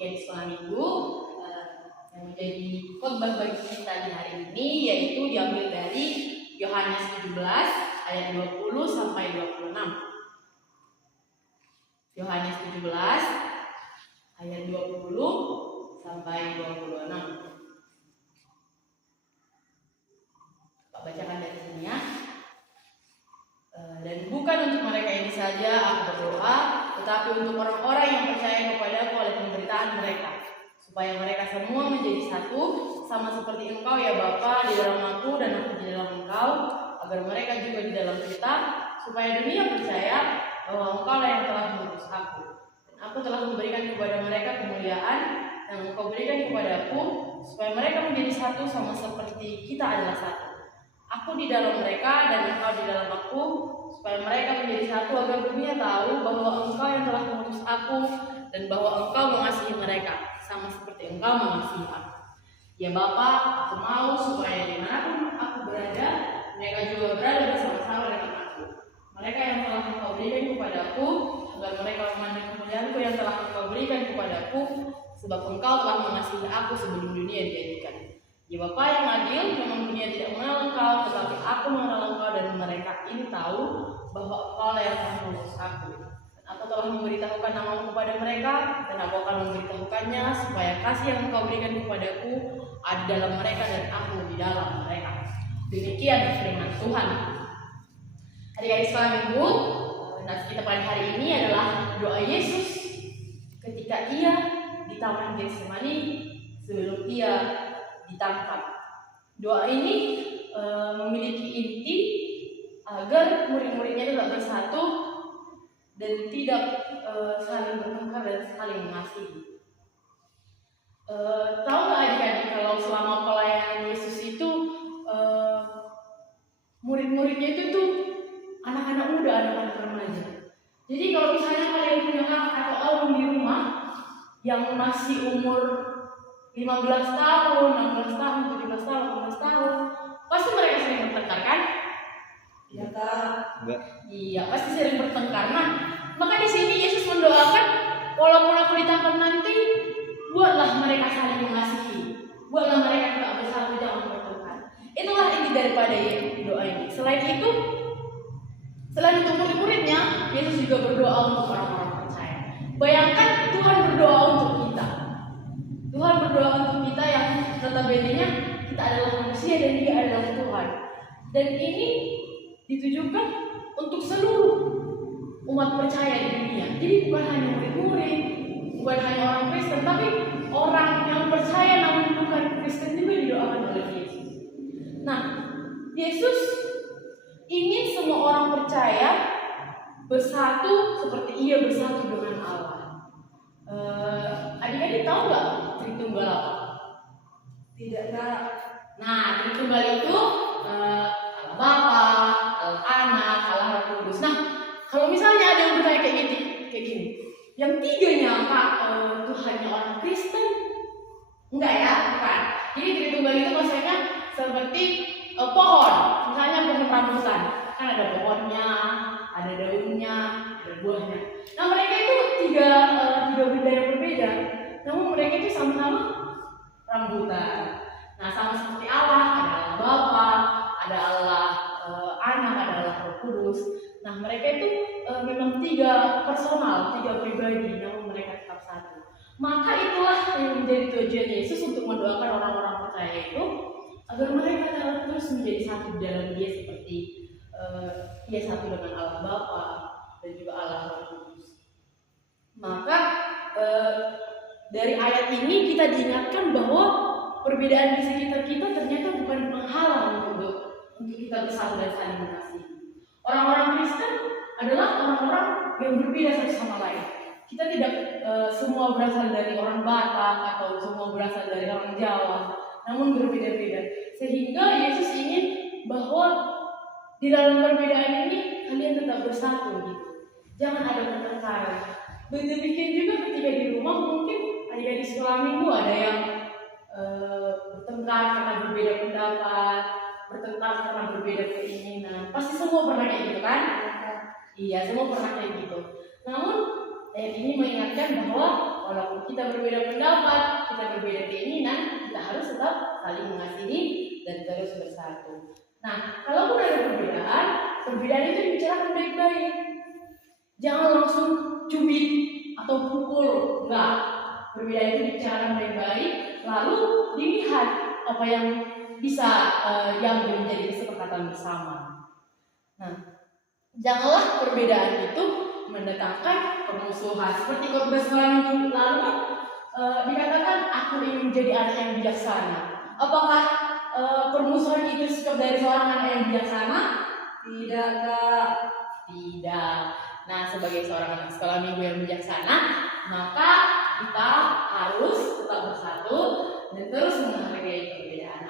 ketika di sekolah minggu. Yang menjadi khotbah bagi kita di hari ini yaitu diambil dari Yohanes 17 ayat 20 sampai 26. Yohanes 17 ayat 20 sampai 26. Pak bacakan dari sini ya. Dan bukan untuk mereka ini saja aku berdoa, tetapi untuk orang-orang yang percaya kepadaku oleh pemberitaan mereka, supaya mereka semua menjadi satu, sama seperti Engkau ya Bapa di dalam aku dan aku di dalam Engkau, agar mereka juga di dalam kita, supaya dunia percaya bahwa Engkau lah yang telah mengutus aku. Dan aku telah memberikan kepada mereka kemuliaan yang Engkau berikan kepadaku, supaya mereka menjadi satu sama seperti kita adalah satu. Aku di dalam mereka dan Engkau di dalam aku, supaya mereka menjadi satu agar dunia tahu bahwa Engkau yang telah mengutus aku dan bahwa Engkau mengasihi mereka sama seperti Engkau mengasihi aku. Ya Bapa, aku mau supaya dimanapun aku berada, mereka juga berada bersama-sama dengan aku. Mereka yang telah Engkau berikan kepadaku, agar mereka memandang kemuliaan-Ku yang telah Engkau berikan kepadaku, sebab Engkau telah mengasihi aku sebelum dunia dijadikan. Ya Bapa yang adil, memang dunia tidak mengenal Engkau, tetapi aku mengenal Engkau dan mereka ini tahu bahwa Engkau yang telah mengutus aku. Dan aku telah memberitahukan nama-Mu kepada mereka, dan aku akan memberitahukannya supaya kasih yang Engkau berikan kepadaku ada dalam mereka dan aku di dalam mereka. Demikian firman Tuhan. Adik-adik sekolah minggu, nats kita pada hari ini adalah doa Yesus ketika Ia di Taman Getsemani sebelum Ia ditangkap. Doa ini memiliki inti agar murid-muridnya tetap bersatu dan tidak saling bertengkar dan saling mengasihi. Tahu nggak adik-adik kalau selama pelayanan Yesus itu murid-muridnya itu tuh anak-anak muda, anak-anak remaja. Jadi kalau misalnya kalian punya anak atau orang di rumah yang masih umur 15 tahun, 16 tahun, 17 tahun, 18 tahun, pasti mereka sering bertengkar kan? Iya Kak? Enggak. Iya, pasti sering bertengkar. Nah, maka di sini Yesus mendoakan, walaupun aku ditangkap nanti, buatlah mereka saling mengasihi, buatlah mereka tetap bersatu, jangan bertengkar. Itulah inti daripada doa ini. Selain untuk murid-muridnya, Yesus juga berdoa untuk orang-orang percaya. Bayangkan Tuhan berdoa untuk kita. Tuhan berdoa untuk kita yang notabene-nya kita adalah manusia dan Dia adalah Tuhan. Dan ini ditujukan untuk seluruh umat percaya di dunia. Jadi bukan hanya murid-murid, bukan hanya orang Kristen, tapi orang yang percaya namun bukan Kristen juga didoakan oleh Yesus. Nah, Yesus ingin semua orang percaya bersatu seperti Ia bersatu dengan Allah. Adik-adik tahu nggak Tritunggal apa? Tidak Kak. Nah, Tritunggal itu Allah Bapa, Allah Anak, Allah Roh Kudus. Nah, kalau misalnya ada yang bertanya kayak gini, yang tiganya Kak Tuhannya orang Kristen? Enggak ya, bukan. Jadi Tritunggal itu maksudnya seperti pohon, misalnya pohon rambutan, kan ada pohonnya, ada daunnya, ada buahnya. Nah mereka itu tiga benda yang berbeda, namun mereka itu sama-sama rambutan. Nah sama seperti Allah, ada Allah Bapa, ada Allah Anak, ada Allah Roh Kudus. Nah mereka itu memang tiga personal, tiga pribadi, namun mereka tetap satu. Maka itulah yang menjadi tujuan Yesus untuk mendoakan orang-orang percaya itu agar mereka terus menjadi satu dalam Dia seperti Dia satu dengan Allah Bapa dan juga Allah Roh Kudus. Maka dari ayat ini kita diingatkan bahwa perbedaan di sekitar kita ternyata bukan penghalang untuk kita bersatu dan saling mengasihi. Orang-orang Kristen adalah orang-orang yang berbeda satu sama lain. Kita tidak semua berasal dari orang Batak atau semua berasal dari orang Jawa, namun berbeda-beda. Sehingga Yesus ingin bahwa di dalam perbedaan ini kalian tetap bersatu gitu. Jangan ada pertengkaran. Demikian juga ketika di rumah mungkin adik-adik sekolah minggu ada yang bertengkar karena berbeda pendapat, bertengkar karena berbeda keinginan. Pasti semua pernah kayak gitu kan? Iya, semua pernah kayak gitu. Namun ayat ini mengingatkan bahwa walaupun kita berbeda pendapat, kita berbeda keinginan, kita harus tetap saling mengasihi dan terus bersatu. Nah, kalaupun ada perbedaan, perbedaan itu dibicarakan baik-baik. Jangan langsung cubit atau pukul, enggak. Perbedaan itu dibicarakan baik-baik, lalu dilihat apa yang bisa yang menjadi kesepakatan bersama. Nah, janganlah perbedaan itu mendatangkan permusuhan. Seperti khotbah sekolah minggu lalu dikatakan aku ingin menjadi anak yang bijaksana. Apakah permusuhan itu sikap dari seorang anak yang bijaksana? Tidak, Kak. Tidak. Nah, sebagai seorang anak sekolah minggu yang bijaksana, maka kita harus tetap bersatu dan terus menghargai perbedaan.